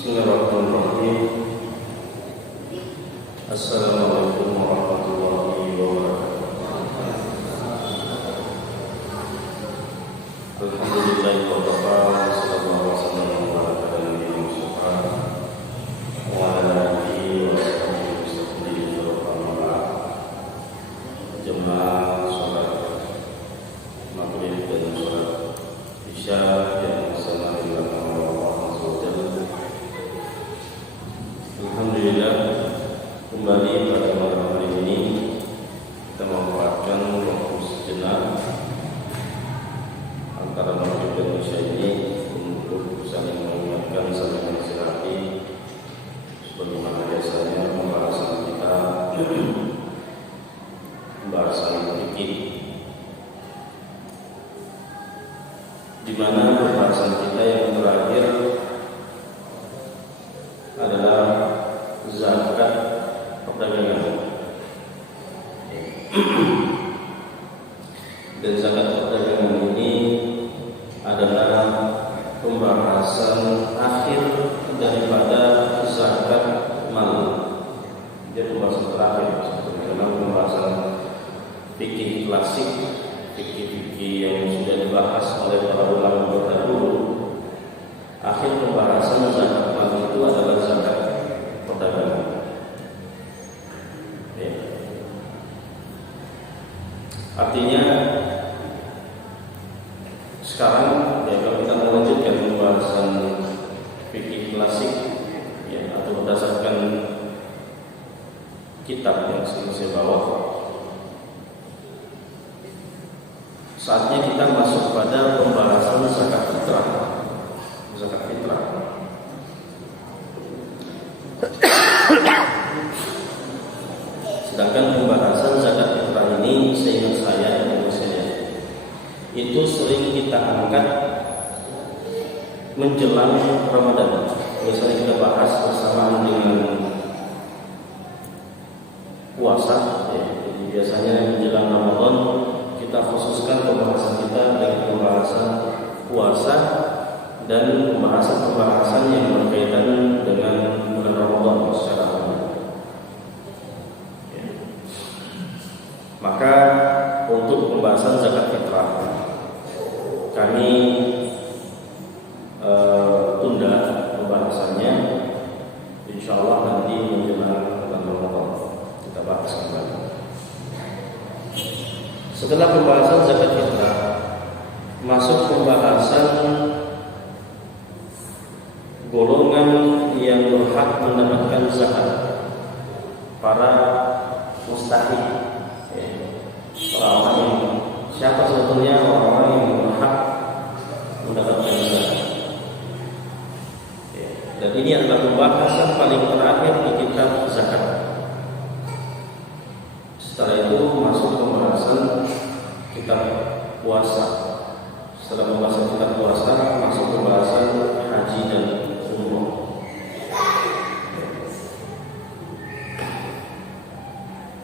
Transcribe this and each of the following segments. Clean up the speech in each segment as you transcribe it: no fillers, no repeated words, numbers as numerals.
Bismillahirrahmanirrahim. Assalamualaikum warahmatullahi wabarakatuh. Alhamdulillahi wa kafa wa sallallahu wa sallam ala nabiyina Muhammad wa ala alihi wa sahbihi wa sallam. Jemaah salat maghrib dan salat isya yang sama dengan Allah SWT. Alhamdulillah, kembali pada malam hari ini kita memanfaatkan waktu sejenak antara maghrib dan isya ini untuk saling mengingatkan, saling menasihati sebagaimana biasanya pembahasan kita pembahasan fikih, di mana pembahasan kita yang terakhir adalah zakat perdagangan. Dan zakat perdagangan ini adalah pembahasan akhir daripada zakat mal. Jadi pembahasan terakhir dalam pembahasan fikih klasik, fikih-fikih yang sudah dibahas oleh para ulama terdahulu. Akhir pembahasan zakat mal itu adalah zakat perdagangan. Ya. Artinya sekarang ya, kalau kita melanjutkan pembahasan fikih klasik ya, atau berdasarkan kitab yang saya bawa, saatnya kita masuk pada pembahasan zakat fitrah. Zakat fitrah. Sedangkan pembahasan zakat fitrah ini, seingat saya itu sering kita angkat menjelang Ramadan. Biasanya kita bahas bersamaan dengan puasa. Ya. Jadi biasanya menjelang Ramadan kita khususkan pembahasan kita dengan pembahasan puasa dan pembahasan yang berkaitan dengan bulan Ramadan secara umum. Ya. Maka untuk pembahasan zakat fitrah kami tunda pembahasannya. Insyaallah nanti menjelang bulan Ramadan kita bahas kembali. Setelah pembahasan zakat fitrah, masuk pembahasan golongan yang berhak mendapatkan zakat, para mustahik. Orang-orang yang siapa sebetulnya orang-orang yang berhak mendapatkan zakat. Dan ini adalah pembahasan paling terakhir di kitab zakat. Setelah itu masuk pembahasan kitab puasa. Setelah pembahasan kitab puasa masuk pembahasan haji dan umroh.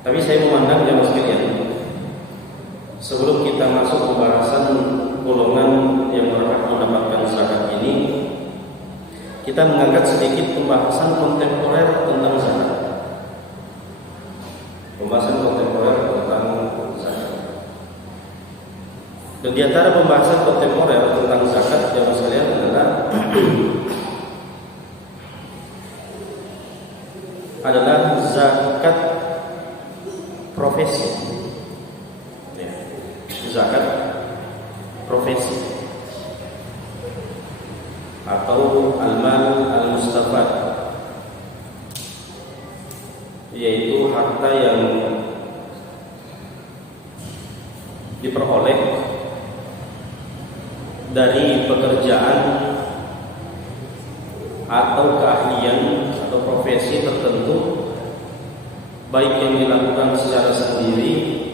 Tapi saya memandang jamaah sekalian, sebelum kita masuk pembahasan golongan yang berhak mendapatkan zakat ini, kita mengangkat sedikit pembahasan kontemporer tentang zakat. Pembahasan kontemporer tentang zakat. Dan di antara pembahasan kontemporer tentang zakat jamaah sekalian adalah zakat profesi. Zakat profesi atau al-mal al-mustafad, yaitu harta yang diperoleh dari pekerjaan atau keahlian atau profesi tertentu, baik yang dilakukan secara sendiri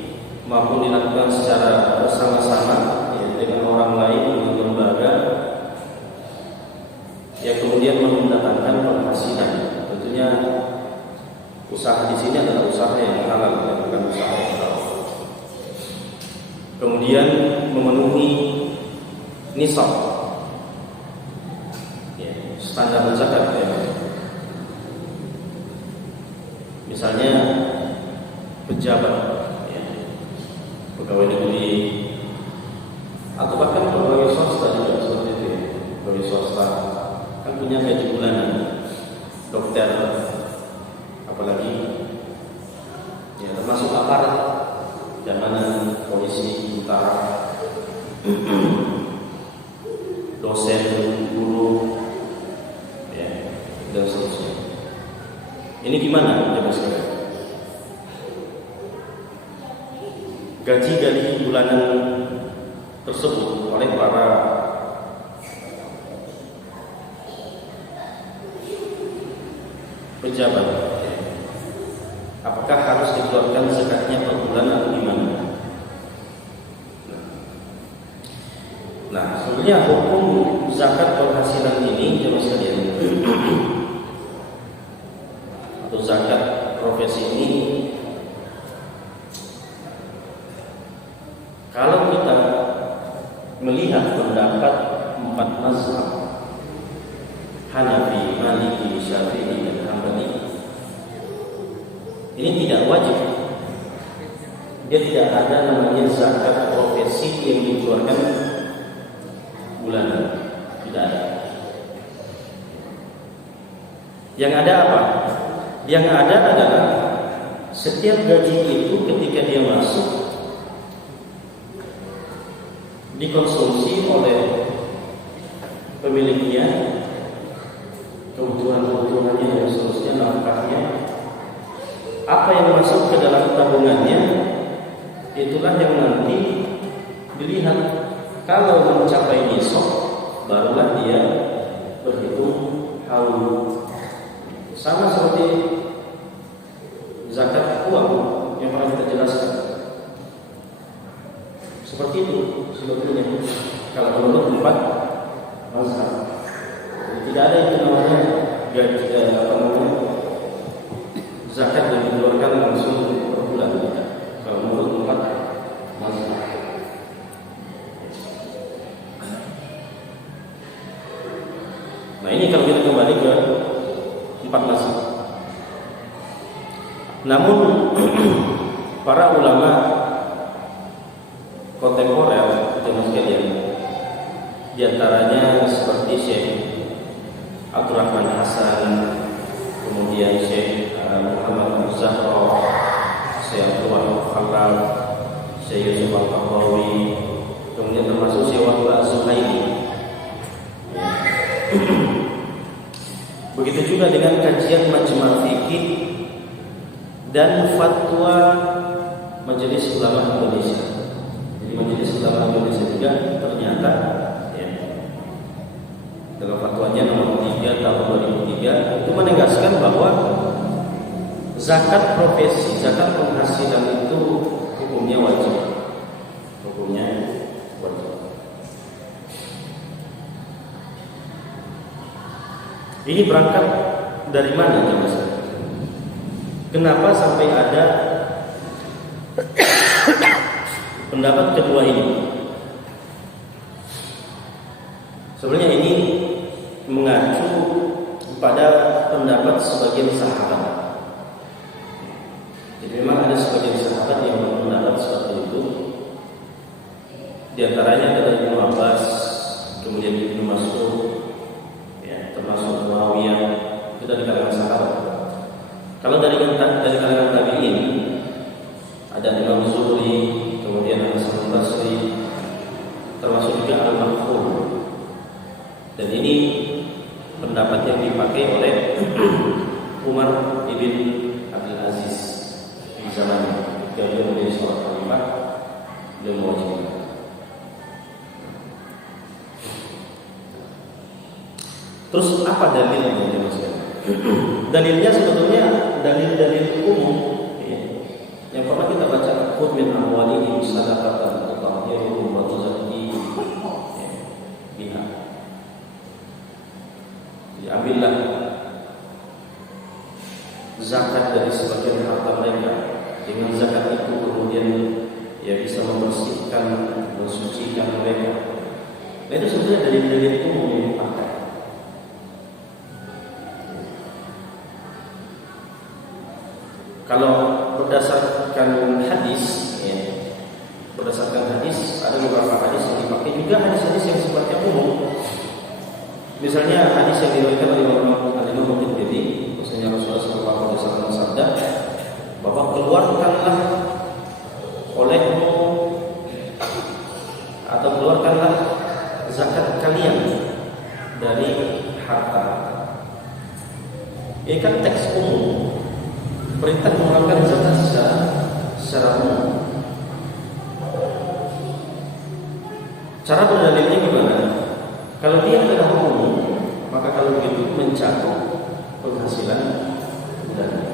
maupun dilakukan secara bersama-sama ya, dengan orang lain, dengan lembaga, ya, kemudian mendatangkan penghasilan. Tentunya usaha di sini adalah usaha yang halal, bukan usaha yang haram. Kemudian memenuhi nisab, ya, standar zakat ya. Misalnya pejabat ya, pegawai negeri atau bahkan pegawai swasta juga seperti itu ya. Pegawai swasta kan punya gaji bulanan, dokter apalagi ya, termasuk aparat keamanan, polisi, tentara, dosen, guru ya, dan seterusnya. Ini gimana coba sekalian? Gaji bulanan tersebut oleh para pejabat, apakah harus dikeluarkan zakatnya per bulan atau gimana? Nah, sebenarnya hukum zakat penghasilan ini coba sekalian, atau zakat profesi ini, kalau kita melihat pendapat 4 mazhab Hanafi, Maliki, Syafi'i, dan Hambali, ini tidak wajib. Dia tidak ada namanya zakat profesi yang dikeluarkan bulanan, tidak ada. Yang ada apa? Yang ada adalah setiap gaji itu ketika dia masuk dikonsumsi oleh pemiliknya, kebutuhan-kebutuhannya dan seterusnya, nafkahnya, apa yang masuk ke dalam tabungannya, itulah yang nanti dilihat. Kalau mencapai nisab, barulah dia berhitung haul. Sama seperti zakat uang yang pernah kita jelaskan. Seperti itu sebetulnya kalau menurut 4 mazhab. Tidak ada yang namanya zakat yang dikeluarkan langsung per bulan. Kalau menurut 4 mazhab. Nah, ini kalau kita kembali ke 4 mazhab. Namun para ulama kontemporer dengan sekalian, di antaranya seperti Syekh Abdul Rahman Hasan, kemudian Syekh Muhammad Zahra, Syekh Abdul Wahab Khalaf, Syekh Yusuf Al-Qahawi, kemudian termasuk Syekh Abdul Az-Zuhaili. Begitu juga dengan kajian Majma' Fikih dan fatwa Majelis Ulama Indonesia. Jadi Majelis Ulama Indonesia juga ternyata ya, dalam fatwanya nomor 3 tahun 2003 itu menegaskan bahwa zakat profesi, zakat penghasilan itu hukumnya wajib. Hukumnya wajib. Ini berangkat dari mana ya Mas? Kenapa sampai ada pendapat kedua ini? Sebenarnya ini mengacu pada pendapat sebagian sahabat. Jadi memang ada sebagian sahabat yang berpendapat seperti itu. Di antaranya adalah Ibnu Abbas, kemudian Ibnu Mas'ud, termasuk Muawiyah, itu dari kalangan sahabat. Kalau dari kalangan tabi'in ada Imam Zuhri, kemudian Hasan Basri, termasuk juga Al-Makhul. Dan ini pendapat yang dipakai oleh Umar ibn Abdul Aziz di zaman beliau menjadi seorang khalifah, beliau mewajibkan. Terus apa dalilnya? Dalilnya sebetulnya dalil-dalil umum ya. Yang pernah kita baca, khudh min amwalihim shadaqatan tutahhiruhum wa tuzakkihim biha. Diambillah zakat dari sebagian harta mereka, dengan zakat itu kemudian ya bisa membersihkan, mensucikan mereka. Nah, itu sebenarnya dalil-dalil umum yang dipakai. Kalau berdasarkan hadis, ya, berdasarkan hadis ada beberapa hadis yang dipakai, juga hadis-hadis yang sifatnya umum. Misalnya hadis yang diriwayatkan oleh Imam Tirmidzi, bahwasanya Rasulullah SAW bersabda bahwa keluarkanlah olehmu atau keluarkanlah zakat kalian dari harta. Ini kan teks umum, perintah mengeluarkan zakat secara umum. Cara berdalilnya gimana? Kalau dia adalah umum, maka kalau begitu mencakup penghasilan bulanan.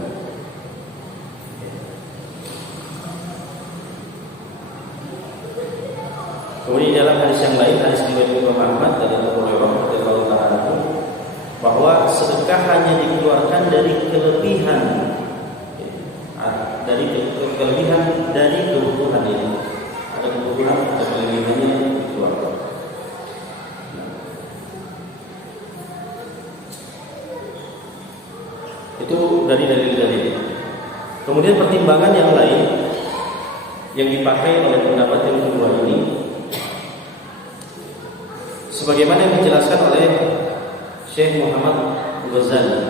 Kemudian dalam hadis yang lain, hadis riwayat Imam Ahmad dari Abu Hurairah radhiyallahu anhu, bahwa sedekah hanya dikeluarkan dari kelebihan dari kebutuhan ini. Ada kebutuhan atau kelebihannya dikeluarkan. Itu dari dalil-dalil. Kemudian pertimbangan yang lain yang dipakai oleh pendapat yang kedua ini, sebagaimana yang dijelaskan oleh Syekh Muhammad Ghazali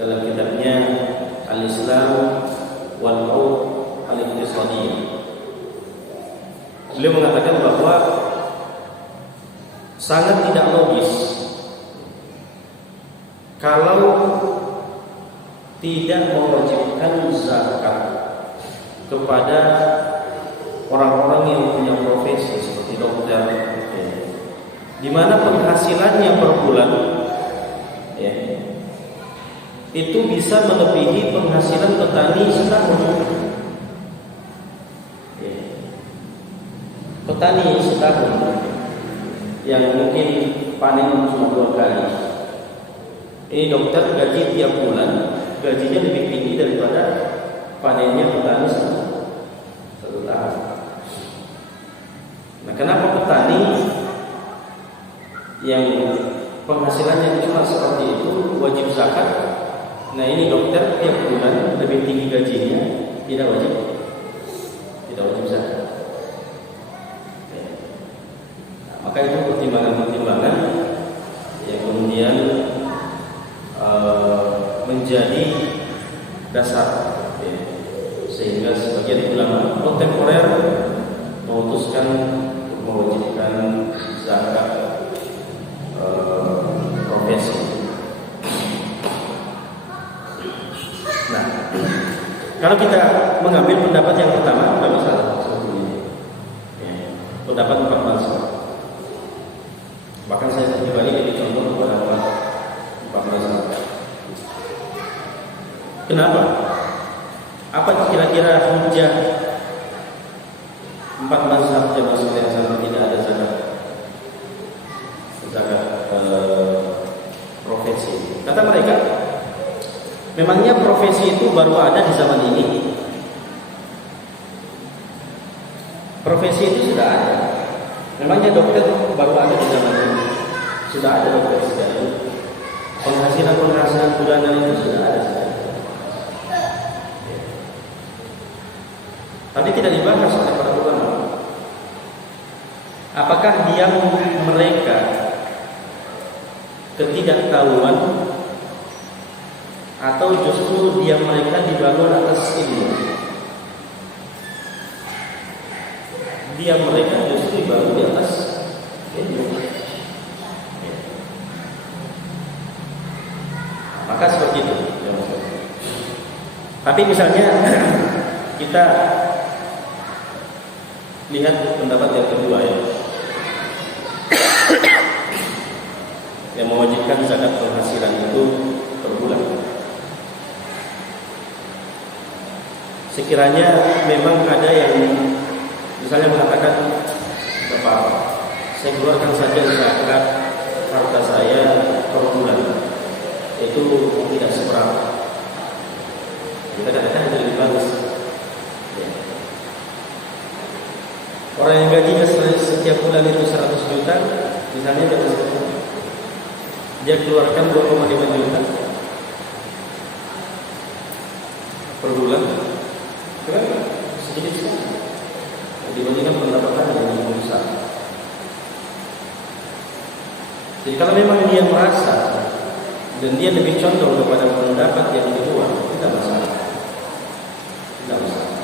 dalam kitabnya Al-Islam wal Qaul Al-Iqtisadiyah. Beliau mengatakan bahwa sangat tidak logis kalau tidak mewajibkan zakat kepada orang-orang yang punya profesi seperti dokter, di mana penghasilannya per bulan ya, itu bisa melebihi penghasilan petani setahun. Ya. Petani setahun yang mungkin panen cuma 2 kali. Ini dokter gaji tiap bulan, gajinya lebih tinggi daripada panennya petani satu tahun. Nah, kenapa petani yang penghasilannya cuma seperti itu wajib zakat? Nah, ini dokter tiap bulan lebih tinggi gajinya, tidak wajib zakat. Nah, maka itu pertimbangan-pertimbangan yang kemudian menjadi dasar ya, sehingga sebagian ulama kontemporer memutuskan untuk mewajibkan zakat profesi. Nah, kalau kita mengambil pendapat yang pertama, tidak masalah sebetulnya. Ya, pendapat 4 mazhab. Bahkan saya pribadi jadi contoh kepada 4 mazhab. Kenapa? Apa kira-kira hujah 4 mazhab yang maksudnya sama tidak ada zakat profesi? Kata mereka, memangnya profesi itu baru ada di zaman ini? Profesi itu sudah ada. Memangnya dokter baru ada di zaman ini? Sudah ada dokter sejak dulu. Penghasilan bulanan itu sudah ada. Tapi tidak dibahas oleh para ulama. Apakah diam mereka ketidaktahuan atau justru diam mereka dibangun atas ilmu? Diam mereka justru dibangun di atas ilmu. Maka seperti itu. Tapi misalnya kita lihat pendapat yang kedua ya, yang mewajibkan zakat penghasilan itu per bulan. Sekiranya memang ada yang misalnya mengatakan, Bapak, saya keluarkan saja zakat harta saya per bulan, itu tidak seberapa. Kita katakan itu lebih bagus. Orang yang gajinya setiap bulan itu 100 juta, misalnya dia keluarkan 2,5 juta per bulan, kan sedikit sekali dibandingkan pendapatan yang lebih besar. Jadi kalau memang dia merasa dan dia lebih condong kepada pendapat yang kedua, tidak masalah. Tidak masalah.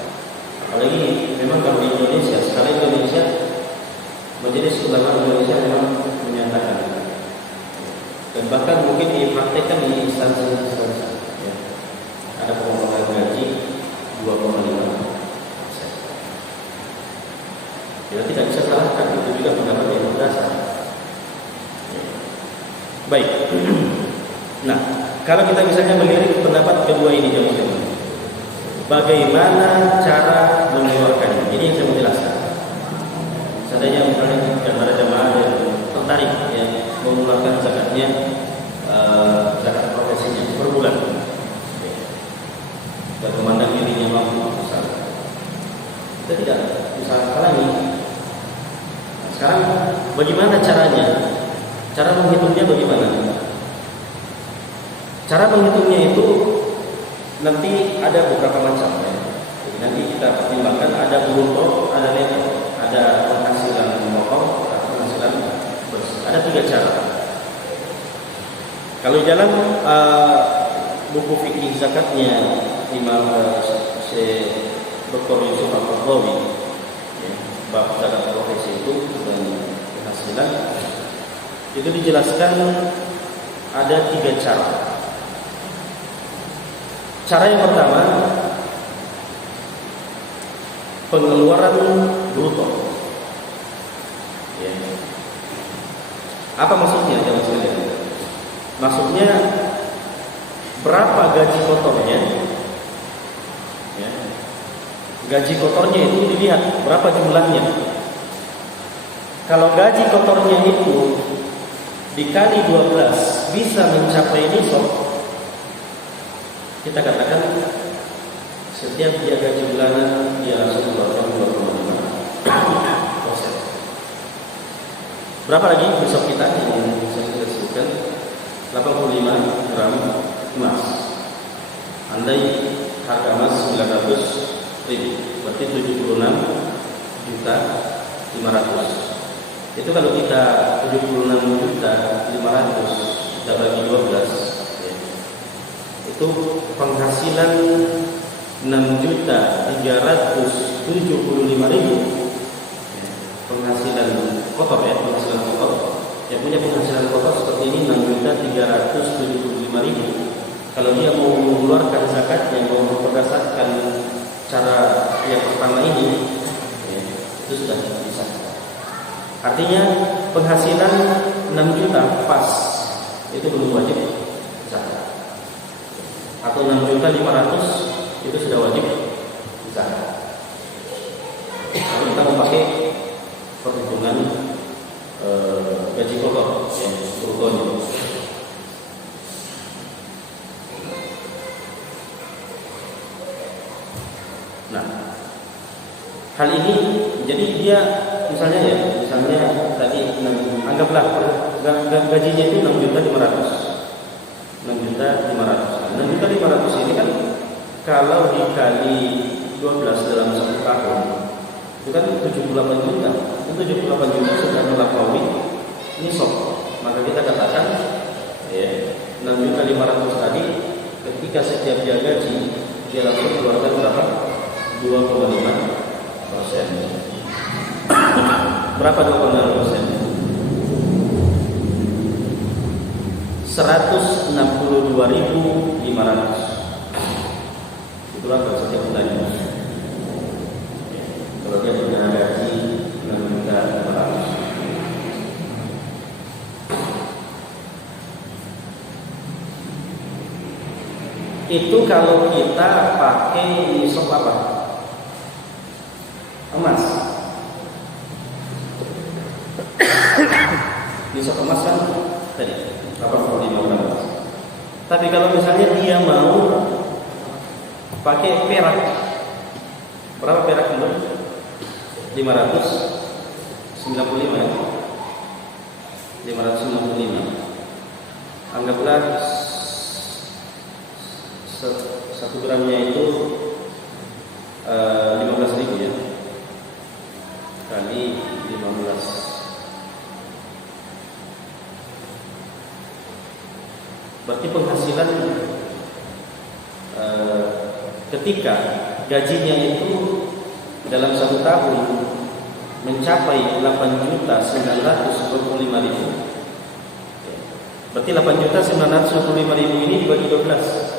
Apalagi memang kalau di Indonesia, sekarang Indonesia, Majelis Ulama Indonesia memang menyatakan dan bahkan mungkin dipraktekkan di instansi-instansi, ya. Ada pemotongan gaji 2,5%. Kita tidak bisa salahkan, itu juga pendapat yang berdasar. Baik. Nah, kalau kita misalnya melirik pendapat kedua ini, jemaah, bagaimana cara mengeluarkannya? Ini yang saya mau jelaskan. Seandainya misalnya ada jemaah yang tertarik ya mengeluarkan zakatnya, zakat profesinya per bulan, dan memandang dirinya mampu besar, kita tidak bisa halangi. Sekarang bagaimana caranya? Cara menghitungnya bagaimana? Cara menghitungnya itu nanti ada beberapa macam ya. Jadi nanti kita pertimbangkan ada bruto, ada neto, ada penghasilan pokok, ada penghasilan bersih. Ada 3 cara. Kalau di dalam buku fikih zakatnya Imam Dr. Yusuf Al-Qaradawi, ya, bab zakat profesi itu dan penghasilan, itu dijelaskan ada 3 cara. Cara yang pertama, pengeluaran bruto. Ya. Apa maksudnya? Jangan sekalian. Maksudnya berapa gaji kotornya? Ya. Gaji kotornya itu dilihat berapa jumlahnya. Kalau gaji kotornya itu dikali 12 bisa mencapai nisab, kita katakan setiap dia gaji bulanan dia langsung mengeluarkan 2,5%. Berapa lagi nisab kita yang bisa kita sebutkan? 85 gram emas. Andai harga emas 900.000, berarti 76.500.000. Itu kalau kita 76.500.000 kita bagi 12, ya, itu penghasilan 6.375.000. Penghasilan kotor ya, penghasilan kotor. Yang punya penghasilan kotor seperti ini 6.375.000. Kalau dia mau mengeluarkan zakatnya, mau berdasarkan cara yang pertama ini, ya, itu sudah bisa. Artinya penghasilan 6 juta pas, itu belum wajib zakat. Atau 6.500.000 itu sudah wajib zakat. Kalau kita mau pakai perhitungan gaji pokok yang brutonya. Nah, hal ini jadi dia misalnya tadi anggaplah gajinya itu 6.500.000. 6.500.000 ini kan kalau dikali 12 dalam 1 tahun itu kan 78 juta. Itu 78 juta sudah melampaui nisab. Maka kita katakan ya 6.500.000 tadi ketika setiap dia gaji dia langsung keluarkan berapa? 2,5%. Berapa 2,5%? 162.500. Itulah kalau setiap bulannya. Kalau dia punya gaji 6.500.000. Itu kalau kita pakai nisab apa? Emas. Nisab emas kan tadi 85 gram. Tapi kalau misalnya dia mau pakai perak, berapa perak itu? 595 ya. 595. Anggaplah 1 gramnya itu Berarti penghasilan ketika gajinya itu dalam 1 tahun mencapai 8.925.000, berarti 8.925.000 ini dibagi 12.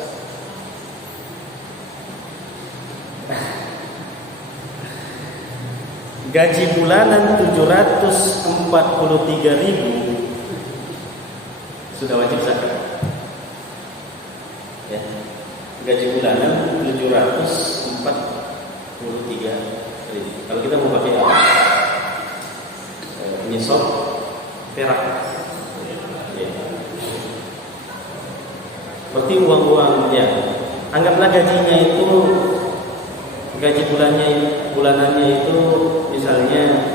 Gaji bulanan 743.000 sudah wajib zakat. Ya. Gaji bulanan 743.000. Kalau kita mau pakai apa? Nisab perak. Ya. Seperti uang-uang ya. Anggaplah gajinya itu gaji bulanannya itu misalnya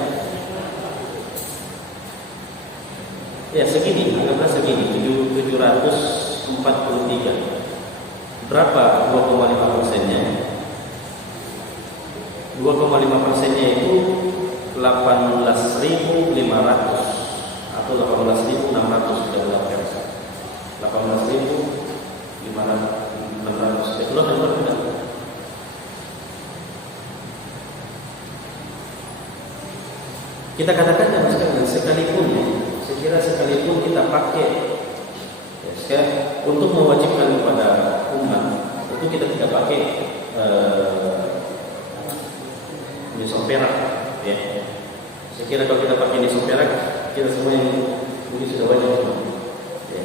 ya segini, anggaplah segini 743. Berapa 2,5%-nya? 2,5%-nya itu 18.500 atau 18.600 sudah berapa? 18.500. Itu berapa? Kita katakan ya mas sekalipun ya, saya kira sekalipun kita pakai ya, untuk mewajibkan kepada umat itu kita tidak pakai nisab perak ya. Saya kira kalau kita pakai nisab perak kita semua yang mungkin sudah wajib ya.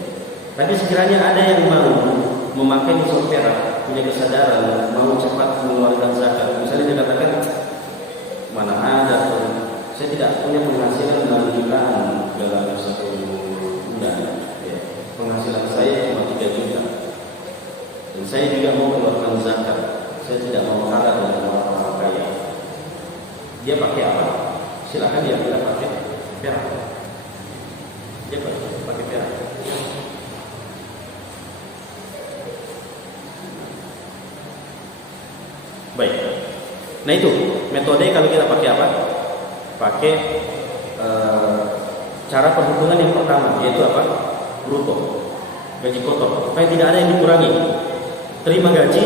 Tapi sekiranya ada yang mau memakai nisab perak, punya kesadaran mau cepat mengeluarkan zakat, misalnya dia katakan mana ada, saya tidak punya penghasilan 6 jutaan dalam 1 bulan ya. Penghasilan saya cuma 3 juta dan saya juga mau keluarkan zakat, saya tidak mau kalah dengan orang-orang kaya. Dia pakai apa? Silakan dia tidak pakai perak. Dia pakai perak. Baik. Nah itu metode kalau kita pakai apa? Pakai cara perhitungan yang pertama, yaitu apa? Bruto, gaji kotor, supaya tidak ada yang dikurangi. Terima gaji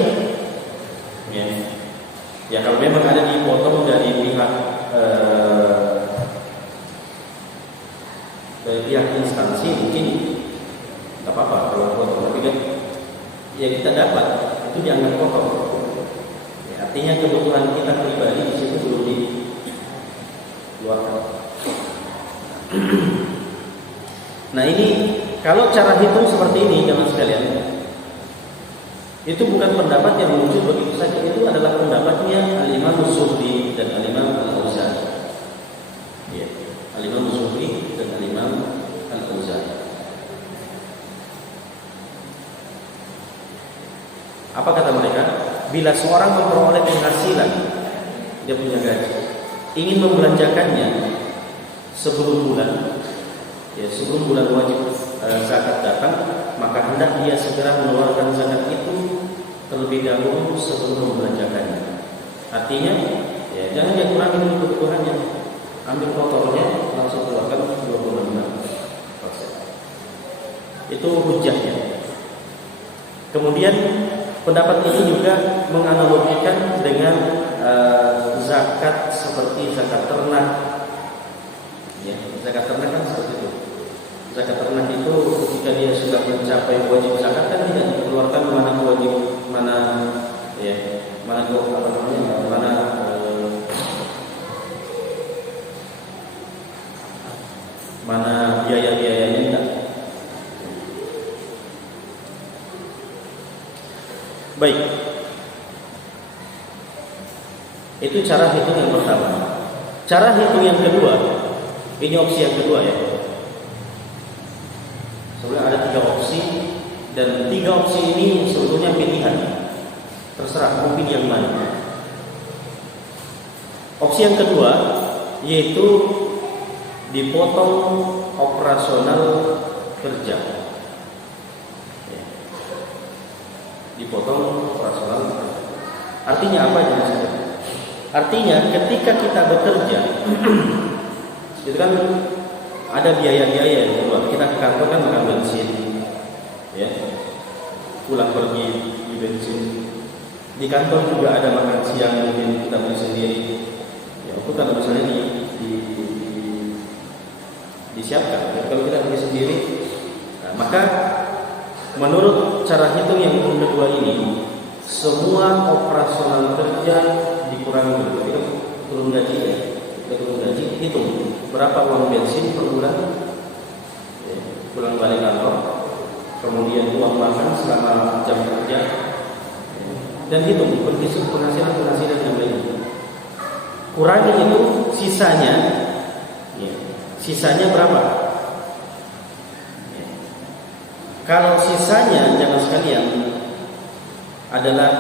ya kalau memang ada dipotong dari pihak instansi mungkin tidak apa-apa kalau potong, tapi kan ya kita dapat itu dianggap kotor ya, artinya kebutuhan kita pribadi di situ belum dikeluarkan. Nah ini kalau cara hitung seperti ini teman sekalian, itu bukan pendapat yang muncul begitu saja, itu adalah pendapatnya Al-Imam Zuhri dan Al-Imam Al-Auza'i. Ya, Al-Imam Zuhri dan Al-Imam Al-Auza'i. Apa kata mereka? Bila seorang memperoleh penghasilan, dia punya gaji, ingin membelanjakannya sebelum bulan, ya sebelum bulan wajib zakat datang, maka hendak dia segera mengeluarkan zakat itu terlebih dahulu sebelum membelanjakannya. Artinya, ya jangan dia kurangi dulu kebutuhannya, ambil kotornya langsung keluarkan 25%. Itu hujahnya. Kemudian pendapat ini juga menganalogikan dengan zakat seperti zakat ternak. Ya, zakat ternak kan seperti itu. Zakat ternak itu ketika dia sudah mencapai wajib zakat kan tidak dikeluarkan mana wajib mana ya mana apa namanya mana biaya-biayanya tidak. Baik, itu cara hitung yang pertama. Cara hitung yang kedua, ini opsi yang kedua ya. Sebenarnya ada 3 opsi dan 3 opsi ini sebetulnya pilihan. Terserah mau pilih yang mana. Opsi yang kedua yaitu dipotong operasional kerja. Ya. Dipotong operasional kerja. Artinya apa ya? Artinya ketika kita bekerja itu kan ada biaya-biaya yang keluar. Kita ke kantor kan makan bensin, ya. pulang pergi di bensin. Di kantor juga ada makan siang mungkin kita beli sendiri. Ya, itu kalau misalnya disiapkan. Kalau kita beli sendiri, nah, maka menurut cara hitung yang kedua ini, semua operasional kerja dikurangi. Kita turun gaji ya, kita turun gaji, hitung berapa uang bensin per bulan, ya, pulang balik kantor, kemudian uang makan selama jam kerja, ya, dan hitung penghasilan yang lain. Kurangi itu sisanya, ya, sisanya berapa? Ya. Kalau sisanya jangan sekalian adalah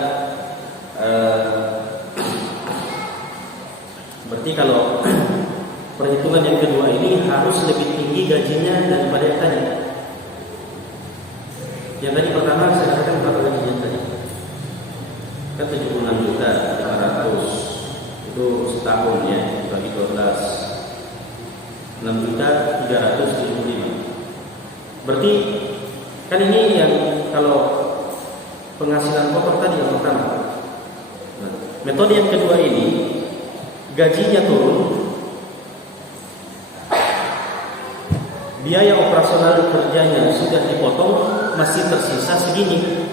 berarti kalau perhitungan yang kedua ini harus lebih tinggi gajinya daripada yang tadi. Yang tadi pertama saya katakan berapa gajinya tadi? Kan 76.500.000 itu setahun ya, bagi 12 6.375.000. Berarti kan ini yang kalau penghasilan pokok tadi yang pertama. Nah, metode yang kedua ini gajinya turun, biaya operasional kerjanya sudah dipotong, masih tersisa segini.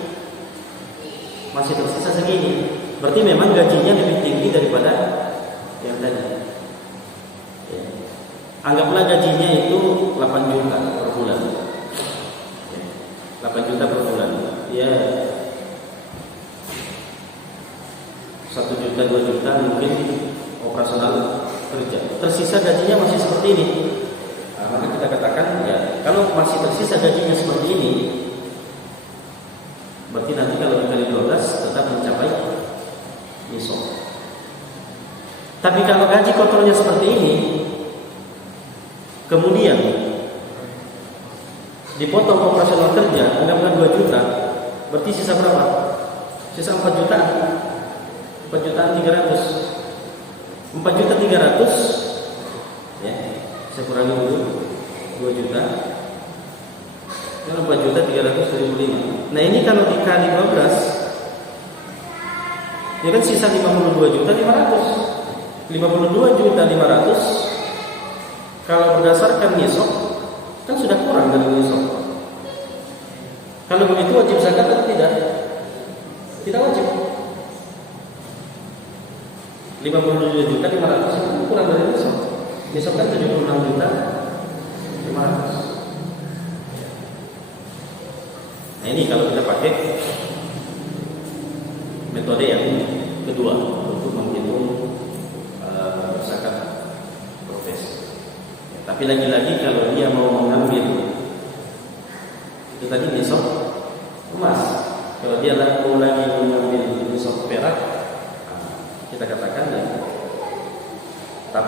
Berarti memang gajinya lebih tinggi daripada yang tadi. Ya. Anggaplah gajinya itu 8 juta per bulan. Ya. 8 juta per bulan. Ya, 1 juta 2 juta mungkin operasional kerja. Tersisa gajinya masih seperti ini. Nah, maka kita katakan ya, kalau masih tersisa gajinya seperti ini, berarti nanti kalau dikali 12 tetap mencapai nisab. Tapi kalau gaji kotornya seperti ini, kemudian dipotong operasional kerja, anggaplah 2 juta, berarti sisa berapa? Sisa 4 jutaan. 4.300.000 ya, saya kurangi dulu 2 juta, kan 4.375.000. Nah ini kalau dikali 12, ya kan sisa 52.500.000. 52.500.000 kalau berdasarkan nisab kan sudah kurang dari nisab. Kalau begitu wajib zakat atau tidak? Tidak wajib. 52.500.000 kurang dari nisab. Nisab kan 76.500.000. Nah ini kalau kita pakai metode yang kedua untuk menghitung zakat profesi. Tapi lagi-lagi kalau dia mau mengambil itu tadi nisab emas, kalau dia mau lagi mengambil nisab perak, kita katakan ya, tetap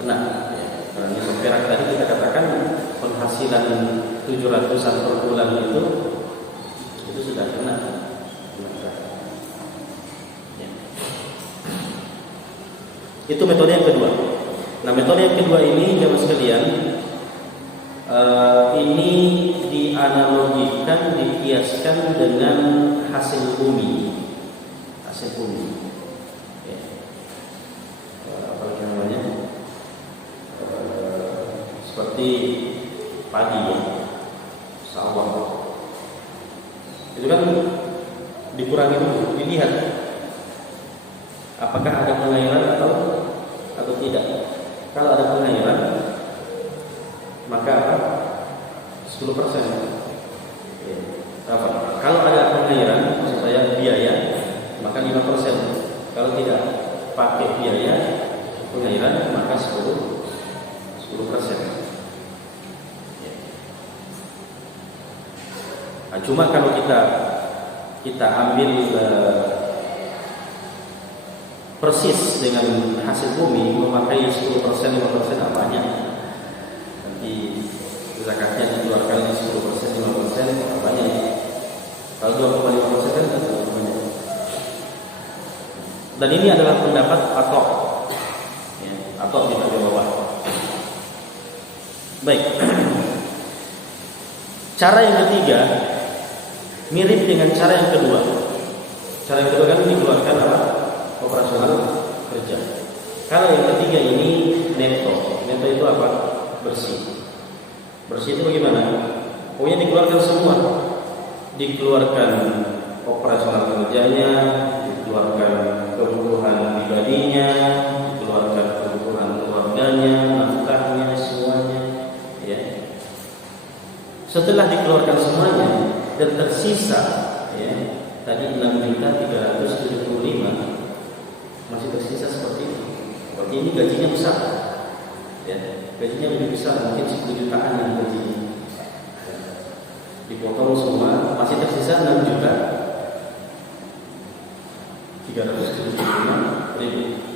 kena. Ya. Kalau nisab perak tadi kita katakan penghasilan 700-an per bulan itu sudah kena. Ya. Itu metode yang kedua. Nah, metode yang kedua ini jemaah sekalian, ini dianalogikan, dikiaskan dengan hasil bumi. Hasil bumi. Ya. Apalagi namanya? Seperti padi ya, sawah. Itu kan dikurangi dulu, dilihat apakah ada pengairan atau tidak. Kalau ada pengairan, maka 10%. Ya. Kalau ada pengairan, maksud saya biaya, maka 5%. Kalau tidak pakai biaya pengairan, maka 10%. Ya. Nah, cuma kalau kita ambil persis dengan hasil bumi, memakai 10%, 5% banyak. Nanti zakatnya dikeluarkan di 10%, 5% banyak. Kalau 2,5% kan banyak. Dan ini adalah pendapat Atok, ya, Atok di bagian bawah. Baik. Cara yang ketiga Mirip dengan cara yang kedua. Cara yang kedua kan dikeluarkan apa? Operasional kerja. Kalau yang ketiga ini neto. Neto itu apa? Bersih. Bersih itu bagaimana? Pokoknya dikeluarkan semua. Dikeluarkan operasional kerjanya, dikeluarkan kebutuhan pribadinya, dikeluarkan kebutuhan keluarganya, nafkahnya, semuanya, ya. Setelah dikeluarkan semuanya dan tersisa, ya, tadi 6.375 masih tersisa seperti itu. Berarti ini gajinya besar, ya. Gajinya lebih besar, mungkin 10 jutaan yang gajinya. Dipotong semua, masih tersisa 6.375.000.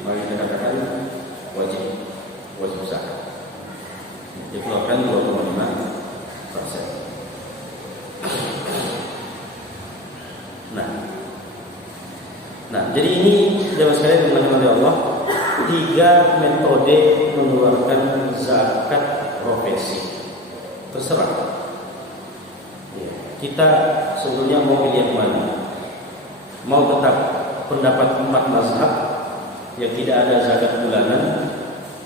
Maka kita katakan wajib zakat. Dikeluarkan 2,5%. Nah, jadi ini jemaah sekalian dimuliakan oleh Allah, 3 metode mengeluarkan zakat profesi. Terserah. Ya, kita sebetulnya mau pilih yang mana? Mau tetap pendapat 4 mazhab yang tidak ada zakat bulanan,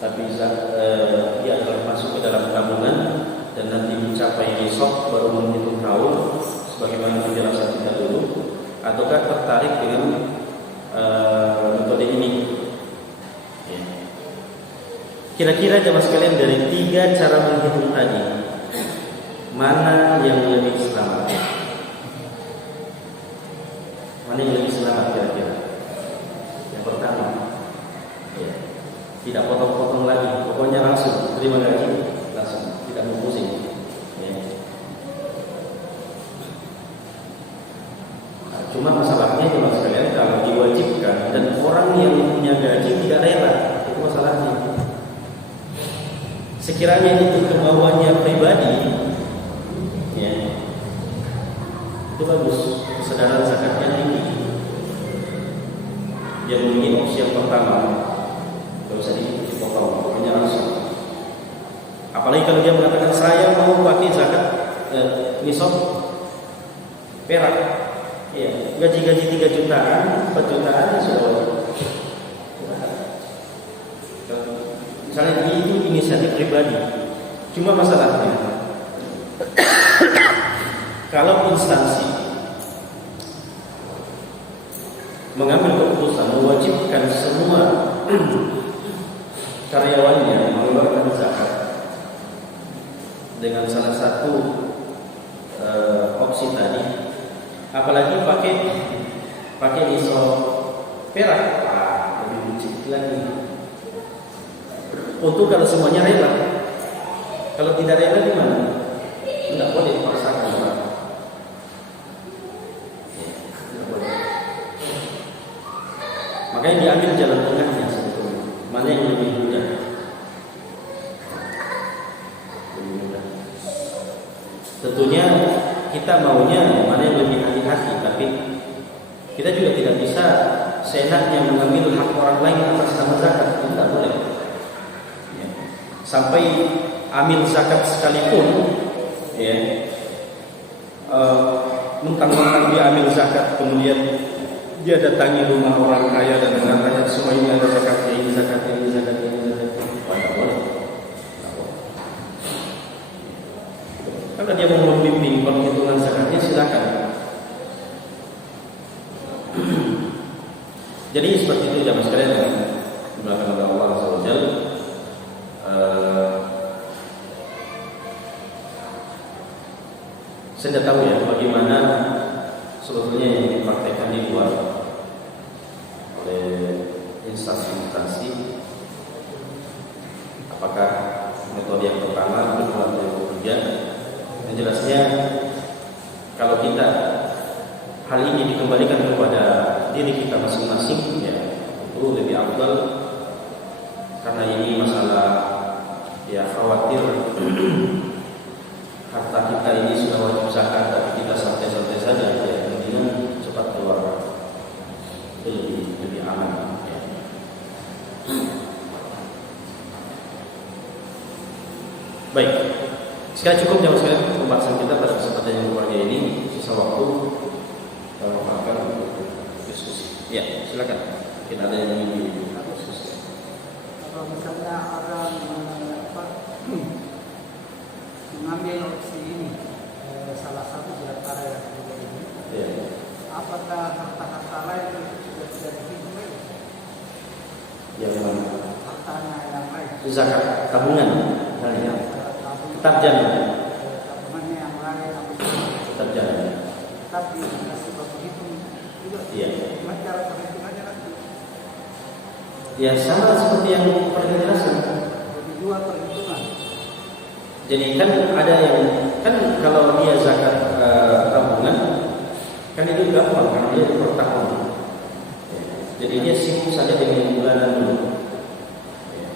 tapi dia adalah masuk ke dalam tabungan dan nanti mencapai nisab baru menghitung tahun sebagaimana penjelasan kita dulu, ataukah tertarik dengan metode ini? Ya. Kira-kira jemaah sekalian dari 3 cara menghitung tadi, mana yang lebih selamat? Mana yang lebih selamat kira-kira? Yang pertama, ya, tidak potong-potong lagi, pokoknya langsung terima gaji, langsung, tidak mau pusing. Ya. Nah, cuma masalahnya jemaah sekalian, kalau diwajibkan dan orang yang punya gaji tidak rela, itu masalahnya. Sekiranya itu kemauannya pribadi, ya, itu bagus, kesadaran zakatnya tinggi. Dia memiliki opsi yang pertama, tidak usah dipotong, pokoknya langsung. Apalagi kalau dia mengatakan saya mau pakai zakat nisab perak, ya, gaji 3 jutaan, 4 jutaan sudah wajib. Misalnya itu inisiatif pribadi. Cuma masalahnya kalau instansi mengambil keputusan mewajibkan semua karyawannya mengeluarkan zakat dengan salah satu opsi tadi, apalagi pakai nisab perak, lebih buncit lagi. Untuk kalau semuanya rela, kalau tidak rela gimana? Tidak boleh dipaksakan. Makanya diambil jalan tengahnya sebetulnya. Mana yang lebih mudah? Lebih mudah. Tentunya kita maunya mana yang lebih hati-hati, tapi kita juga tidak bisa seenaknya mengambil hak orang lain atas nama zakat. Itu tidak boleh. Ya. Sampai amil zakat sekalipun, ya, mentang-mentang dia ambil zakat, kemudian dia datangi rumah orang kaya dan mengatakan semua ini ada zakatnya, ini zakatnya, ini zakatnya, ini zakatnya. Tidak boleh. Kalau dia mau membimbing penghitungan zakatnya, silakan. Jadi seperti itu jemaah sekalian, dimuliakan oleh Allah Azza wa Jalla. Saya tidak tahu ya bagaimana sebetulnya yang dipraktekkan di luar oleh instansi-instansi. Apakah metode yang pertama, kedua, atau yang ketiga? Yang jelasnya kalau kita hal ini dikembalikan kepada diri kita masing-masing, ya, itu lebih afdal, karena ini masalah, ya, khawatir harta kita ini sudah wajib zakat tapi kita santai-santai saja, ya, mendingan cepat keluar, itu lebih aman, ya. Baik, sekarang cukup jam sekalian pembahasan kita pada kesempatan yang berbahagia ini. Sisa waktu Ya, silakan. Kita ada yang ingin. Kalau misalnya orang mengambil opsi ini, salah satu di antara yang kedua ini, Ya. apakah harta-harta lain itu sudah tidak dihitung lagi? Yang mana? Hartanya yang lain. Zakat tabungan, misalnya. Tetap jalan. Tabungannya yang lain, Tetap jalan. tapi dikasih hitung juga. Iya. Gimana cara perhitungannya nanti? Ya sama seperti yang pernah dijelaskan. Jadi dua perhitungan. Jadi kan ada yang kan kalau dia zakat tabungan kan itu gampang karena dia per tahun. Jadi dia sibuk saja dengan bulanan dulu.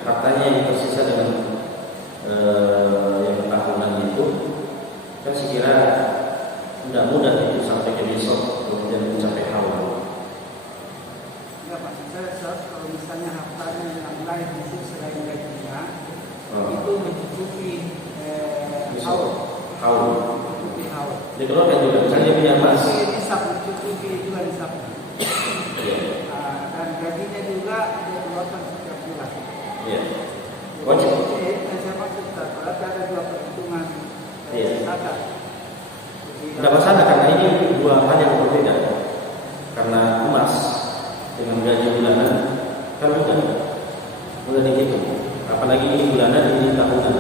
Hartanya yang tersisa dengan yang tahunan itu kan sekira tidak mudah itu sampai ke besok kemudian mencapai haul. Ya maksud saya kalau misalnya hartanya yang lain itu selain gajinya itu mencukupi haul. Mencukupi haul. Jadi kalau kan juga misalnya dia punya emas. Nisab mencukupi juga nisab. Iya. Dan gajinya juga dia keluarkan setiap bulan. Iya. Wajib. Saya maksud berarti ada dua perhitungan zakat. Tidak masalah karena ini dua hal yang berbeda. Karena emas dengan gaji bulanan kan mudah dihitung. Apalagi ini bulanan ini tahunan.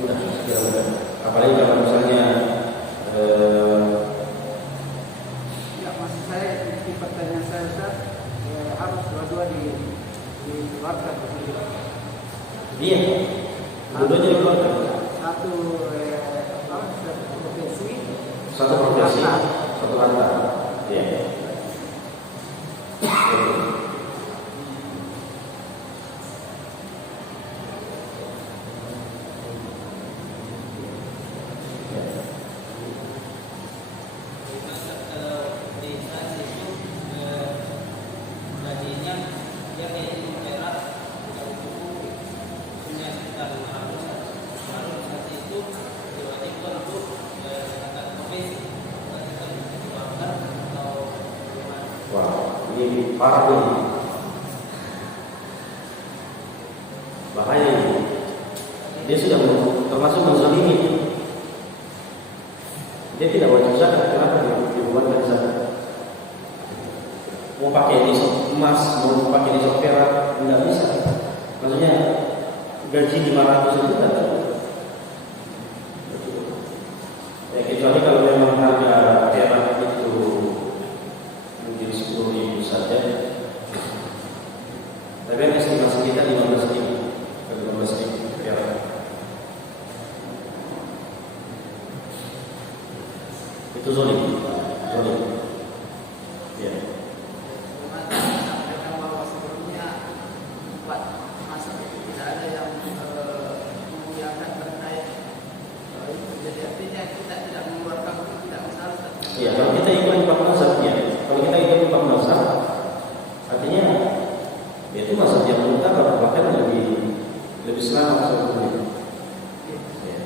Mudah, segera mudah. Apalagi kalau misalnya ya maksud saya di pertanyaan saya harus dua-dua dikeluarkan. Iya, dua-duanya dikeluarkan. Satu profesi, satu harta. Iya. Ini parah ini, bahaya ini. Dia sudah termasuk menzalimi. Dia tidak wajib zakat. Kenapa dibuatkan zakat? Mau pakai di emas, mau pakai di perak, tidak bisa. Maksudnya gaji 500 itu kan. Ya, kecuali kalau memang harga perak itu mungkin 10.000 saja. Tapi kan estimasi kita 15.000 perak. Itu zolim. Ya. Ya, kalau kita ikut empat mazhab ya. Kalau kita ikut empat mazhab, artinya ya itu mazhab yang mutlak bahkan lebih selamat sebetulnya. Ya.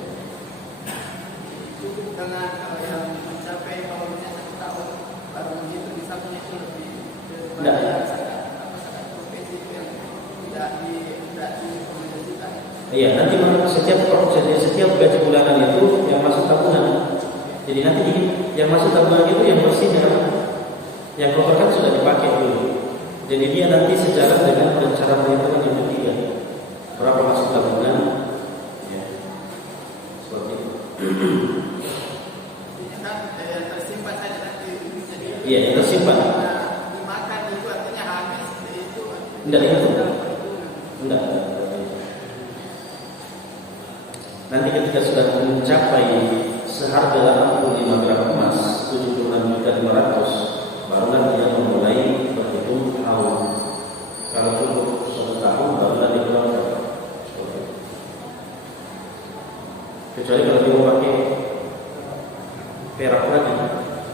Cukup dengan yang mencapai bawahnya 1 tahun baru begitu bisa punya lebih profesi yang tidak dikomendasikan. Iya, nanti setiap gaji bulanan itu yang masuk tabungan. Jadi nanti yang masuk tabungan itu yang bersihnya, yang keluarkan sudah dipakai dulu. Jadi dia nanti sejalan dengan cara perhitungan yang ketiga. Berapa masuk tabungan? Ya, seperti itu. Tersimpan saja nanti. Iya, yang tersimpan. Dimakan itu artinya habis itu. Tidak dihitung. Tidak. Nanti ketika sudah mencapai seharga 85 gram emas 76.500.000 barulah dia memulai berhitung tahun. Kalau cukup 1 tahun barulah dikeluarkan. Kecuali kalau dia pakai perak lagi,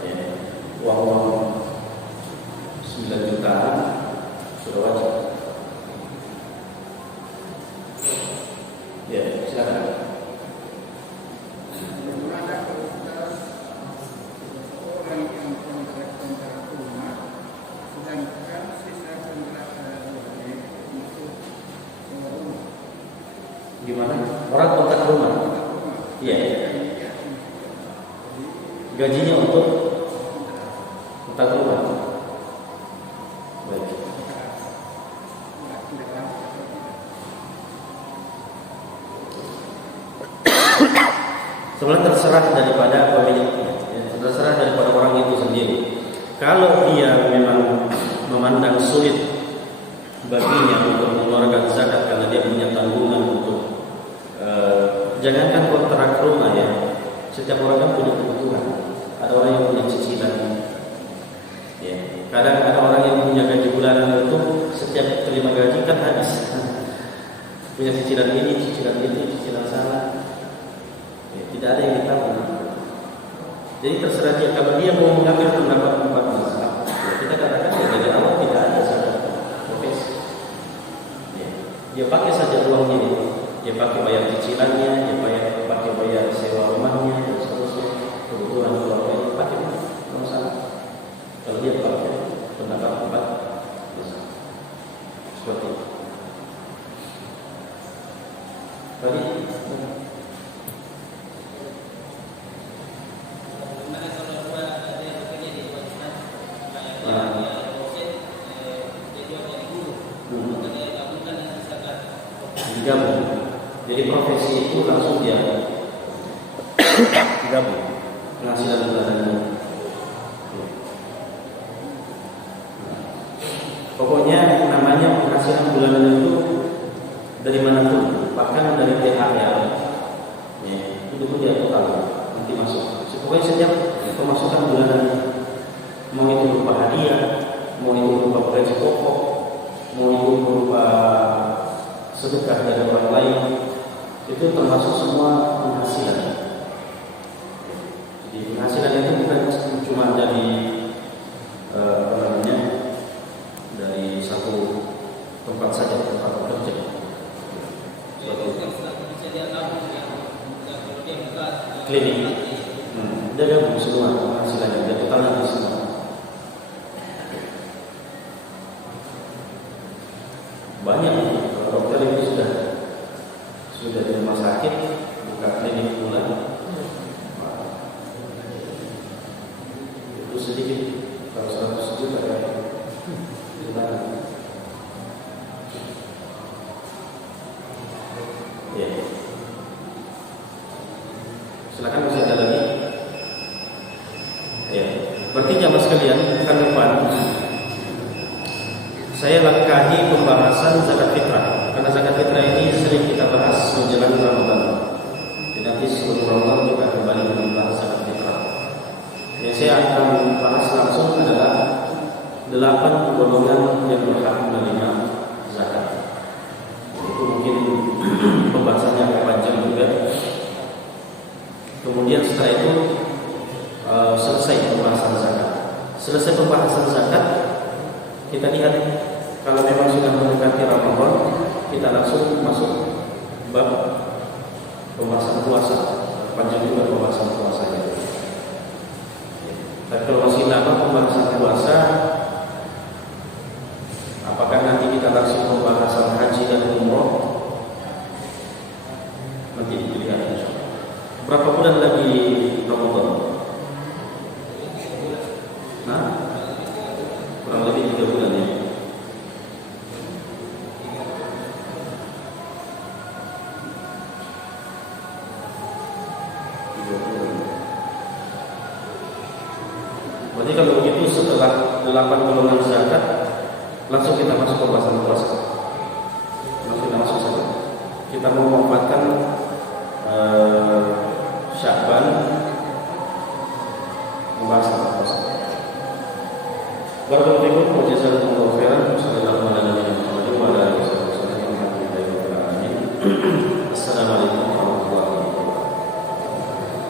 ya, uang 9 jutaan sudah wajib. Ya, silakan. Bagaimana kalau kita gajinya untuk utang rumah. Baik. Sebenarnya terserah daripada pemiliknya, terserah daripada orang itu sendiri. Kalau dia memang memandang sulit baginya untuk mengeluarkan zakat karena dia punya tanggungan untuk jangankan kontrak rumah ya, setiap orang kan punya kebutuhan. Ada orang yang punya cicilan, ya. Kadang ada orang yang punya gaji bulanan itu setiap terima gaji kan habis. Punya cicilan ini, cicilan itu, cicilan sana. Ya, tidak ada yang ditanggung. Jadi terserah dia. Kalau dia mau mengambil pendapat empat mazhab, ya kita katakan ya dari awal tidak ada zakat profesi. Ya, dia pakai saja uangnya itu. Dia pakai bayar cicilannya, dia pakai bayar sewa rumahnya dan seterusnya, kebutuhan keluarganya, pakai masalah. Kalau dia pakai pendapat empat mazhab seperti itu. Tadi digabung. Jadi profesi itu langsung dia digabung penghasilan bulanannya. Pokoknya namanya penghasilan bulanan itu dari mana pun, bahkan dari THR, ya, itu pun dia total nanti masuk. Pokoknya setiap pemasukan bulanan, mau itu berupa hadiah, mau itu berupa gaji pokok, mau itu berupa sedekah dari orang lain, itu termasuk semua penghasilan. Jadi penghasilan itu bukan cuma dari dari satu tempat saja, tempat bekerja. Klinik, dia gabung semua penghasilannya, dia total nanti semua. Banyak dokter itu sudah di rumah sakit, buka klinik pula. Itu sedikit, kalau 100 juta ya. Ya. Silakan masih ada lagi. Ya. Berarti jamaah sekalian, pekan depan saya langkahi pembahasan zakat fitrah. Karena zakat fitrah ini sering kita bahas menjelang Ramadan. Jadi nanti sebelum Ramadan kita kembali membahas zakat fitrah. Yang saya akan bahas langsung adalah 8 golongan yang berhak menerima zakat. Itu mungkin pembahasannya agak panjang juga. Kemudian setelah itu selesai pembahasan zakat. Selesai pembahasan zakat, kita lihat kalau memang sudah mendekati Ramadan, kita langsung masuk bab pembahasan puasa. Panjang juga pembahasan puasanya. Dan kalau masih lama pembahasan puasa, apakah nanti kita langsung pembahasan haji dan umroh? Nanti dilihat. Berapa bulan lagi Ramadan? Nah, kurang lebih 3 bulan ya. Berarti kalau begitu setelah 8 golongan zakat, langsung kita masuk pembahasan puasa. Langsung kita masuk saja. Kita mau memanfaatkan Sya'ban pembahasan puasa. Barakallahu fikum wa jazakumullah